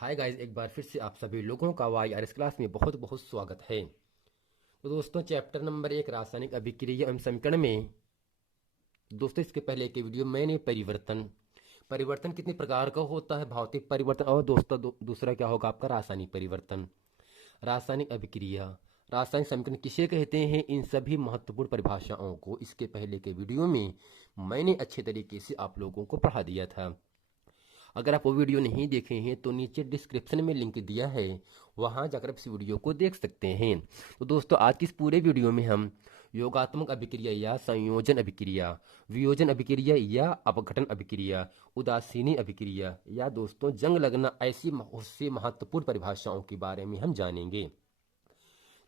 Hi guys, एक बार फिर से आप सभी लोगों का वाईआरएस क्लास में बहुत बहुत स्वागत है। तो दोस्तों, चैप्टर नंबर 1 रासायनिक अभिक्रिया एवं समीकरण में दोस्तों इसके पहले के वीडियो मैंने परिवर्तन परिवर्तन कितने प्रकार का होता है, भौतिक परिवर्तन और दोस्तों दूसरा क्या होगा आपका रासायनिक परिवर्तन, रासायनिक अभिक्रिया, रासायनिक समीकरण किसे कहते हैं, इन सभी महत्वपूर्ण परिभाषाओं को इसके पहले के वीडियो में मैंने अच्छे तरीके से आप लोगों को पढ़ा दिया था। अगर आप वो वीडियो नहीं देखे हैं तो नीचे डिस्क्रिप्शन में लिंक दिया है, वहां जाकर आप इस वीडियो को देख सकते हैं। तो दोस्तों, आज की इस पूरे वीडियो में हम योगात्मक अभिक्रिया या संयोजन अभिक्रिया, वियोजन अभिक्रिया या अपघटन अभिक्रिया, उदासीनी अभिक्रिया या दोस्तों जंग लगना, ऐसी उससे महत्वपूर्ण परिभाषाओं के बारे में हम जानेंगे।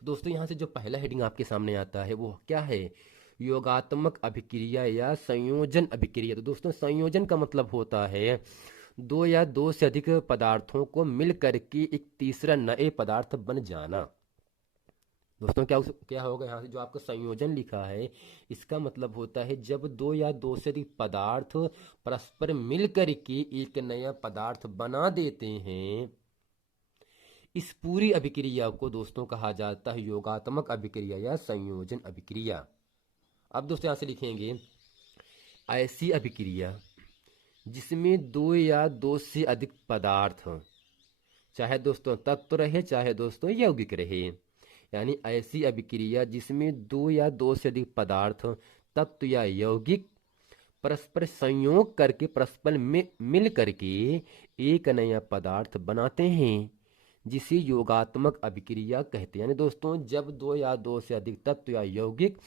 दोस्तों, यहाँ से जो पहला हेडिंग आपके सामने आता है वो क्या है, योगात्मक अभिक्रिया या संयोजन अभिक्रिया। तो दोस्तों, संयोजन का मतलब होता है दो या दो से अधिक पदार्थों को मिल करके एक तीसरा नए पदार्थ बन जाना। दोस्तों, क्या होगा, यहाँ से जो आपका संयोजन लिखा है इसका मतलब होता है जब दो या दो से अधिक पदार्थ परस्पर मिल करके एक नया पदार्थ बना देते हैं। इस पूरी अभिक्रिया को दोस्तों कहा जाता है योगात्मक अभिक्रिया या संयोजन अभिक्रिया। अब दोस्तों यहां से लिखेंगे ऐसी अभिक्रिया जिसमें दो या दो से अधिक पदार्थ, चाहे दोस्तों तत्व रहे चाहे दोस्तों यौगिक रहे, यानी ऐसी अभिक्रिया जिसमें दो या दो से अधिक पदार्थ, तत्व या यौगिक परस्पर संयोग करके परस्पर मिल करके एक नया पदार्थ बनाते हैं, जिसे योगात्मक अभिक्रिया कहते हैं। यानी दोस्तों, जब दो या दो से अधिक तत्व या यौगिक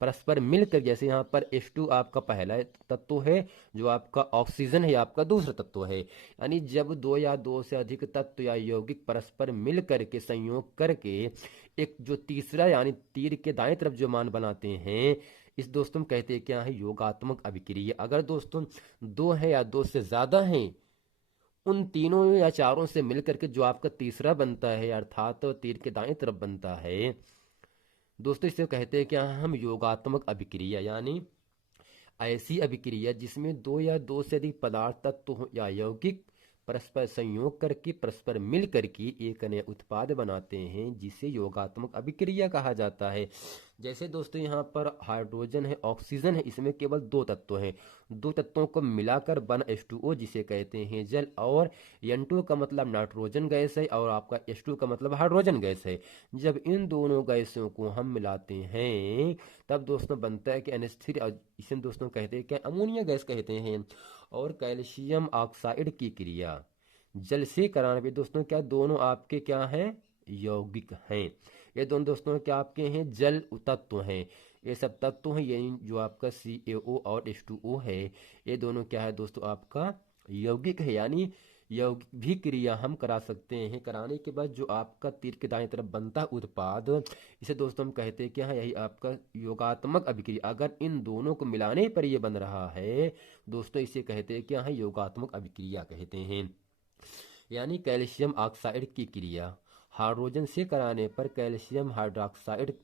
परस्पर मिलकर, जैसे यहाँ पर H2 आपका पहला तत्व है, जो आपका ऑक्सीजन है आपका दूसरा तत्व है, यानी जब दो या दो से अधिक तत्व या यौगिक परस्पर मिल करके संयोग करके एक जो तीसरा यानी तीर के दाएं तरफ जो मान बनाते हैं, इस दोस्तों कहते हैं क्या है, योगात्मक अभिक्रिया। अगर दोस्तों दो है या दो से ज्यादा हैं, उन तीनों या चारों से मिलकर के जो आपका तीसरा बनता है अर्थात तीर के दाएं तरफ बनता है, दोस्तों इसे कहते हैं क्या, हम योगात्मक अभिक्रिया। यानी ऐसी अभिक्रिया जिसमें दो या दो से अधिक पदार्थ, तत्व या यौगिक परस्पर संयोग करके परस्पर मिल करके एक नया उत्पाद बनाते हैं, जिसे योगात्मक अभिक्रिया कहा जाता है। जैसे दोस्तों यहाँ पर हाइड्रोजन है, ऑक्सीजन है, इसमें केवल दो तत्व हैं, दो तत्वों को मिलाकर बना H2O जिसे कहते हैं जल, और N2 का मतलब नाइट्रोजन गैस है और आपका H2 का मतलब हाइड्रोजन गैस है। जब इन दोनों गैसों को हम मिलाते हैं तब दोस्तों बनता है कि NH3, और इसे दोस्तों कहते हैं क्या, अमोनिया गैस कहते हैं। और कैल्शियम ऑक्साइड की क्रिया जल से कराने पे दोस्तों क्या, दोनों आपके क्या हैं, यौगिक हैं। ये दोनों दोस्तों क्या आपके हैं, जल तत्व हैं, ये सब तत्व हैं। ये जो आपका CaO और H2O है, ये दोनों क्या है दोस्तों, आपका यौगिक है। यानी यौगिक भी क्रिया हम करा सकते हैं, कराने के बाद जो आपका तीर के दाएं तरफ बनता है उत्पाद, इसे दोस्तों हम कहते हैं क्या है, यही आपका योगात्मक अभिक्रिया। अगर इन दोनों को मिलाने पर ये बन रहा है दोस्तों, इसे कहते हैं क्या है, योगात्मक अभिक्रिया कहते हैं। यानी कैल्शियम ऑक्साइड की क्रिया हाइड्रोजन से कराने पर कैल्शियम हाइड्रोक्साइड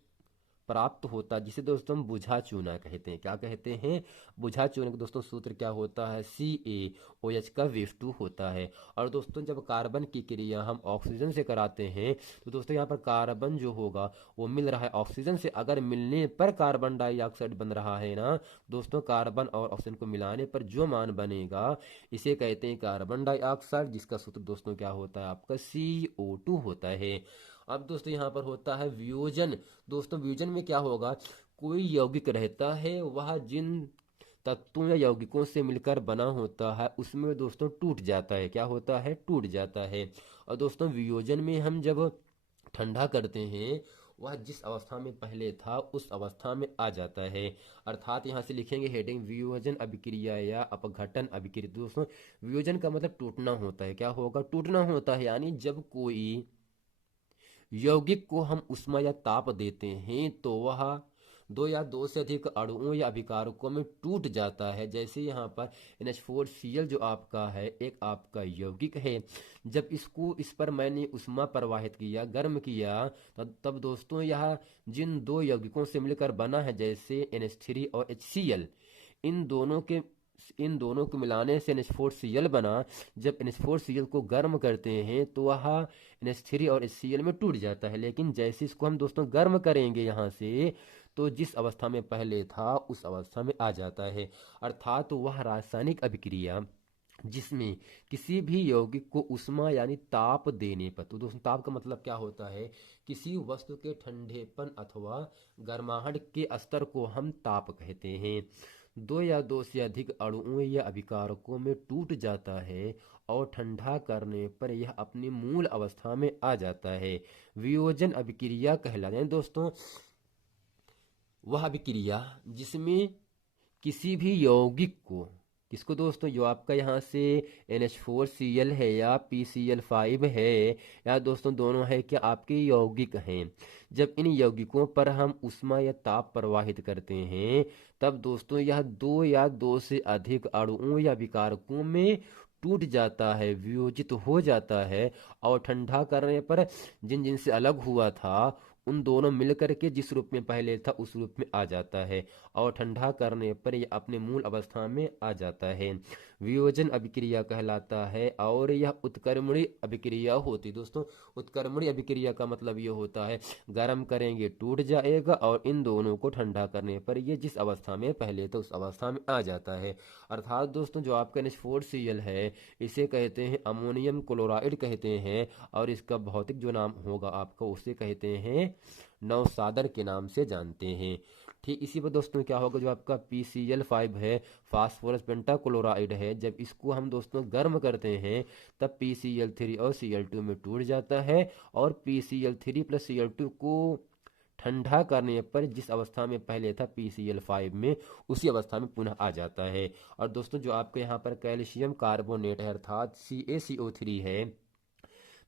प्राप्त होता, जिसे दोस्तों हम बुझा चूना कहते हैं। क्या कहते हैं, बुझा चूना का दोस्तों सूत्र क्या होता है, CaOH का H2 होता है। और दोस्तों जब कार्बन की क्रिया हम ऑक्सीजन से कराते हैं तो दोस्तों यहाँ पर कार्बन जो होगा वो मिल रहा है ऑक्सीजन से, अगर मिलने पर कार्बन डाइऑक्साइड बन रहा है ना दोस्तों, कार्बन और ऑक्सीजन को मिलाने पर जो मान बनेगा इसे कहते हैं कार्बन डाइऑक्साइड, जिसका सूत्र दोस्तों क्या होता है, आपका CO2 होता है। अब दोस्तों यहाँ पर होता है वियोजन। दोस्तों वियोजन में क्या होगा, कोई यौगिक रहता है, वह जिन तत्वों या यौगिकों से मिलकर बना होता है उसमें दोस्तों टूट जाता है, क्या होता है, टूट जाता है। और दोस्तों वियोजन में हम जब ठंडा करते हैं, वह जिस अवस्था में पहले था उस अवस्था में आ जाता है। अर्थात यहाँ से लिखेंगे हेडिंग, वियोजन अभिक्रिया या अपघटन अभिक्रिया। दोस्तों वियोजन का मतलब टूटना होता है, क्या होगा, टूटना होता है। यानी जब कोई यौगिक को हम उष्मा या ताप देते हैं तो वह दो या दो से अधिक अणुओं या अभिकारकों में टूट जाता है। जैसे यहाँ पर NH4Cl जो आपका है एक आपका यौगिक है, जब इस पर मैंने उष्मा प्रवाहित किया, गर्म किया, तब दोस्तों यह जिन दो यौगिकों से मिलकर बना है जैसे NH3 और HCl, इन दोनों के इन दोनों को मिलाने से NH4Cl बना। जब NH4Cl को गर्म करते हैं तो वह NH3 और HCl में टूट जाता है। लेकिन जैसे इसको हम दोस्तों गर्म करेंगे यहाँ से, तो जिस अवस्था में पहले था उस अवस्था में आ जाता है। अर्थात वह रासायनिक अभिक्रिया जिसमें किसी भी यौगिक को उष्मा यानी ताप देने पर, तो दोस्तों ताप का मतलब क्या होता है, किसी वस्तु के ठंडेपन अथवा गर्माहट के स्तर को हम ताप कहते हैं। दो या दो से अधिक अणुओं या अभिकारकों में टूट जाता है और ठंडा करने पर यह अपनी मूल अवस्था में आ जाता है। वियोजन अभिक्रिया कहलाते हैं दोस्तों वह अभिक्रिया जिसमें किसी भी यौगिक को, किसको दोस्तों, जो आपका यहाँ से NH4Cl है या PCl5 है, या दोस्तों दोनों है क्या आपके यौगिक हैं। जब इन यौगिकों पर हम उष्मा या ताप प्रवाहित करते हैं तब दोस्तों यह दो या दो से अधिक अणुओं या विकारकों में टूट जाता है, वियोजित हो जाता है और ठंडा करने पर जिन जिन से अलग हुआ था उन दोनों मिलकर के जिस रूप में पहले था उस रूप में आ जाता है और ठंडा करने पर यह अपने मूल अवस्था में आ जाता है। वियोजन अभिक्रिया कहलाता है और यह उत्क्रमणीय अभिक्रिया होती। दोस्तों उत्क्रमणीय अभिक्रिया का मतलब ये होता है गर्म करेंगे टूट जाएगा और इन दोनों को ठंडा करने पर ये जिस अवस्था में पहले था उस अवस्था में आ जाता है। अर्थात दोस्तों जो आपका NH4Cl है इसे कहते हैं अमोनियम क्लोराइड कहते हैं और इसका भौतिक जो नाम होगा आपका उसे कहते हैं नवसादर के नाम से जानते हैं। ठीक इसी पर दोस्तों क्या होगा, जो आपका PCl5 है फास्फोरस पेंटाक्लोराइड है, जब इसको हम दोस्तों गर्म करते हैं तब PCl3 और Cl2 में टूट जाता है और PCl3 प्लस Cl2 को ठंडा करने पर जिस अवस्था में पहले था PCl5 में उसी अवस्था में पुनः आ जाता है। और दोस्तों जो आपके यहाँ पर कैल्शियम कार्बोनेट है अर्थात CaCO3 है,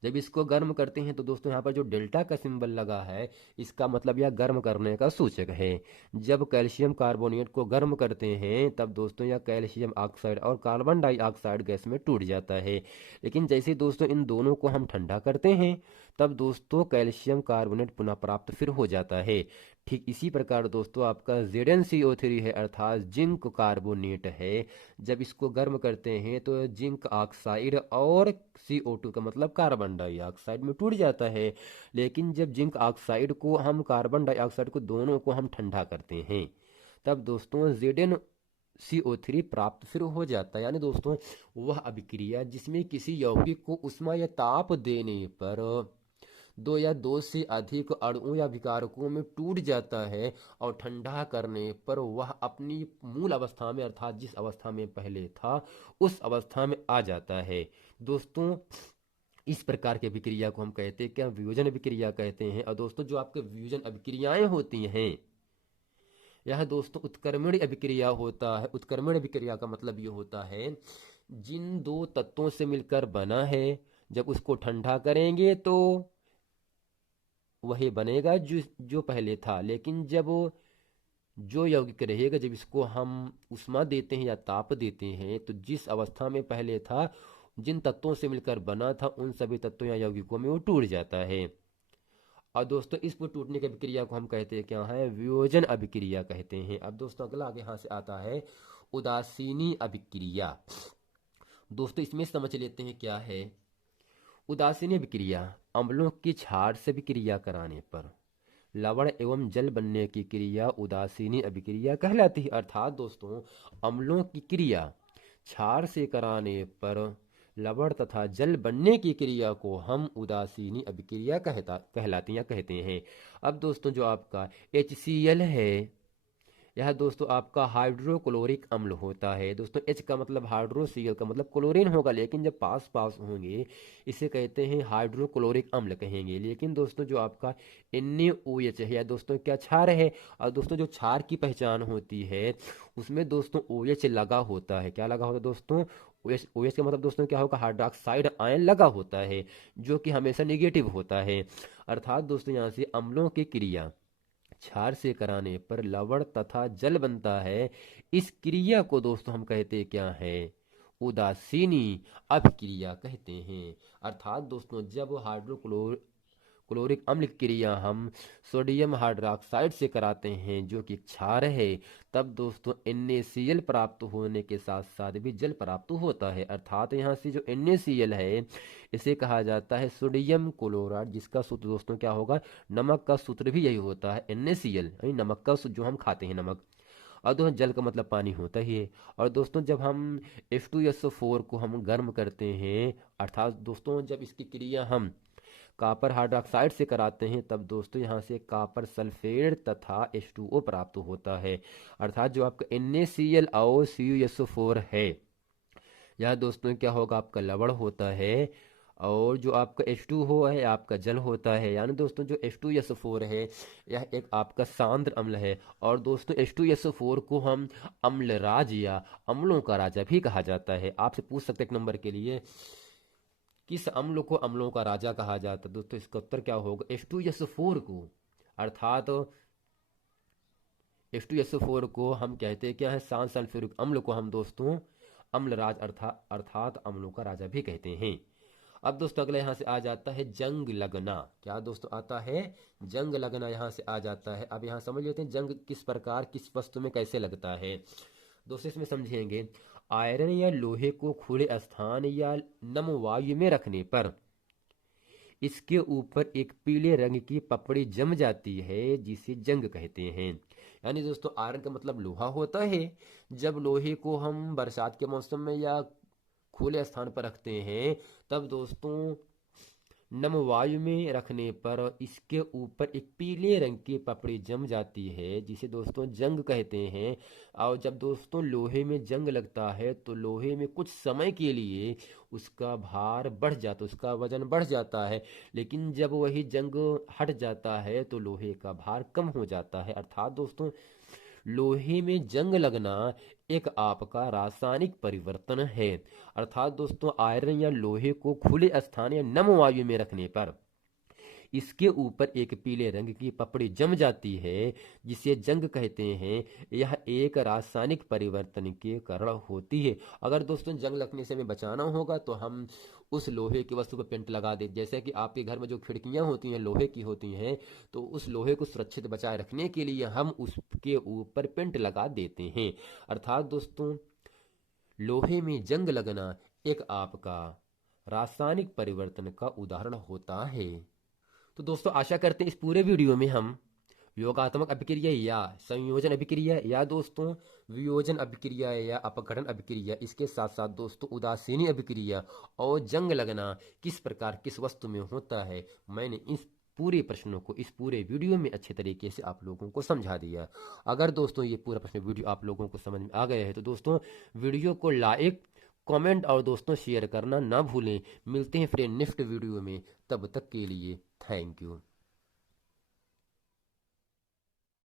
जब इसको गर्म करते हैं तो दोस्तों यहाँ पर जो डेल्टा का सिंबल लगा है इसका मतलब यह गर्म करने का सूचक है। जब कैल्शियम कार्बोनेट को गर्म करते हैं तब दोस्तों यह कैल्शियम ऑक्साइड और कार्बन डाइऑक्साइड गैस में टूट जाता है। लेकिन जैसे दोस्तों इन दोनों को हम ठंडा करते हैं तब दोस्तों कैल्शियम कार्बोनेट पुनः प्राप्त फिर हो जाता है। ठीक इसी प्रकार दोस्तों आपका ZnCO3 है अर्थात जिंक कार्बोनेट है, जब इसको गर्म करते हैं तो जिंक ऑक्साइड और CO2 का मतलब कार्बन डाइऑक्साइड में टूट जाता है। लेकिन जब जिंक ऑक्साइड को हम कार्बन डाइऑक्साइड को दोनों को हम ठंडा करते हैं तब दोस्तों ZnCO3 प्राप्त फिर हो जाता है। यानी दोस्तों वह अभिक्रिया जिसमें किसी यौगिक को उष्मा या ताप देने पर दो या दो से अधिक अणुओं या विकारकों में टूट जाता है और ठंडा करने पर वह अपनी मूल अवस्था में अर्थात जिस अवस्था में पहले था उस अवस्था में आ जाता है। दोस्तों इस प्रकार की अभिक्रिया को हम कहते हैं क्या, वियोजन अभिक्रिया कहते हैं। और दोस्तों जो आपके वियोजन अभिक्रियाएं होती हैं यह दोस्तों उत्क्रमणीय अभिक्रिया होता है। उत्क्रमणीय अभिक्रिया का मतलब ये होता है जिन दो तत्वों से मिलकर बना है जब उसको ठंडा करेंगे तो वही बनेगा जो जो पहले था। लेकिन जब जो यौगिक रहेगा जब इसको हम उष्मा देते हैं या ताप देते हैं तो जिस अवस्था में पहले था जिन तत्वों से मिलकर बना था उन सभी तत्वों या यौगिकों में वो टूट जाता है। और दोस्तों इस पर टूटने की अभिक्रिया को हम कहते हैं क्या है, वियोजन अभिक्रिया कहते हैं। अब दोस्तों अगला आगे यहाँ से आता है उदासीनी अभिक्रिया। दोस्तों इसमें समझ लेते हैं क्या है उदासीनी अभिक्रिया। अम्लों की क्षार से अभिक्रिया कराने पर लवण एवं जल बनने की क्रिया उदासीनी अभिक्रिया कहलाती है। अर्थात दोस्तों अम्लों की क्रिया क्षार से कराने पर लवण तथा जल बनने की क्रिया को हम उदासीनी अभिक्रिया कहलाती या कहते हैं। अब दोस्तों जो आपका HCl है यह दोस्तों आपका हाइड्रोक्लोरिक अम्ल होता है। दोस्तों H का मतलब हाइड्रो, Cl का मतलब क्लोरीन होगा, लेकिन जब पास पास होंगे इसे कहते हैं हाइड्रोक्लोरिक अम्ल कहेंगे। लेकिन दोस्तों जो आपका NaOH है या दोस्तों क्या क्षार है। और दोस्तों जो क्षार की पहचान होती है उसमें दोस्तों OH लगा होता है। क्या लगा होता है दोस्तों, OH का मतलब दोस्तों क्या होगा, हाइड्रोक्साइड आयन लगा होता है जो कि हमेशा निगेटिव होता है। अर्थात दोस्तों यहाँ से अम्लों की क्रिया क्षार से कराने पर लवण तथा जल बनता है। इस क्रिया को दोस्तों हम कहते क्या है, उदासीनी अभिक्रिया कहते हैं। अर्थात दोस्तों जब क्लोरिक अम्ल की क्रिया हम सोडियम हाइड्रोक्साइड से कराते हैं जो कि क्षार है, तब दोस्तों NaCl प्राप्त होने के साथ साथ भी जल प्राप्त होता है। अर्थात यहाँ से जो NaCl है इसे कहा जाता है सोडियम क्लोराइड, जिसका सूत्र दोस्तों क्या होगा, नमक का सूत्र भी यही होता है NaCl, यानी नमक का जो हम खाते हैं नमक। और दोस्तों जल का मतलब पानी होता ही है। और दोस्तों जब हम H2SO4 को हम गर्म करते हैं, अर्थात दोस्तों जब इसकी क्रिया हम कॉपर हाइड्रोक्साइड से कराते हैं, तब दोस्तों यहाँ से कॉपर सल्फेट तथा H2O प्राप्त होता है। अर्थात जो आपका NaCl और CuSO4 है, यह दोस्तों क्या होगा, आपका लवण होता है। और जो आपका H2O है आपका जल होता है। यानी दोस्तों जो H2SO4 है यह एक आपका सांद्र अम्ल है। और दोस्तों H2SO4 को हम अम्लराज या अम्लों का राजा भी कहा जाता है। आपसे पूछ सकते एक नंबर के लिए, किस अम्ल को अम्लों का राजा कहा जाता है? दोस्तों इसका उत्तर क्या होगा, H2SO4 को। अर्थात H2SO4 को हम कहते हैं क्या है, सांद्र सल्फ्यूरिक अम्ल को हम दोस्तों अम्लराज अर्थात अम्लों का राजा भी कहते हैं। अब दोस्तों अगला यहाँ से आ जाता है जंग लगना। क्या दोस्तों आता है, जंग लगना यहाँ से आ जाता है। अब यहाँ समझ लेते हैं जंग किस प्रकार किस वस्तु में कैसे लगता है। दोस्तों इसमें समझेंगे, आयरन या लोहे को खुले स्थान या नम वायु में रखने पर इसके ऊपर एक पीले रंग की पपड़ी जम जाती है जिसे जंग कहते हैं। यानी दोस्तों आयरन का मतलब लोहा होता है। जब लोहे को हम बरसात के मौसम में या खुले स्थान पर रखते हैं, तब दोस्तों नम वायु में रखने पर इसके ऊपर एक पीले रंग की पपड़ी जम जाती है जिसे दोस्तों जंग कहते हैं। और जब दोस्तों लोहे में जंग लगता है तो लोहे में कुछ समय के लिए उसका भार बढ़ जाता, उसका वजन बढ़ जाता है, लेकिन जब वही जंग हट जाता है तो लोहे का भार कम हो जाता है। अर्थात दोस्तों लोहे में जंग लगना एक आपका रासायनिक परिवर्तन है। अर्थात दोस्तों आयरन या लोहे को खुले स्थान या नम वायु में रखने पर इसके ऊपर एक पीले रंग की पपड़ी जम जाती है जिसे जंग कहते हैं। यह एक रासायनिक परिवर्तन के कारण होती है। अगर दोस्तों जंग लगने से हमें बचाना होगा तो हम उस लोहे की वस्तु पर पेंट लगा दे। जैसे कि आपके घर में जो खिड़कियां होती हैं लोहे की होती हैं, तो उस लोहे को सुरक्षित बचाए रखने के लिए हम उसके ऊपर पेंट लगा देते हैं। अर्थात दोस्तों लोहे में जंग लगना एक आपका रासायनिक परिवर्तन का उदाहरण होता है। तो दोस्तों आशा करते हैं इस पूरे वीडियो में हम योगात्मक अभिक्रिया या संयोजन अभिक्रिया या दोस्तों वियोजन अभिक्रिया या अपघटन अभिक्रिया, इसके साथ साथ दोस्तों उदासीनी अभिक्रिया और जंग लगना किस प्रकार किस वस्तु में होता है, मैंने इस पूरे प्रश्नों को इस पूरे वीडियो में अच्छे तरीके से आप लोगों को समझा दिया। अगर दोस्तों ये पूरा प्रश्न वीडियो आप लोगों को समझ में आ गया है तो दोस्तों वीडियो को लाइक कमेंट और दोस्तों शेयर करना ना भूलें। मिलते हैं फ्रेंड नेक्स्ट वीडियो में, तब तक के लिए थैंक यू।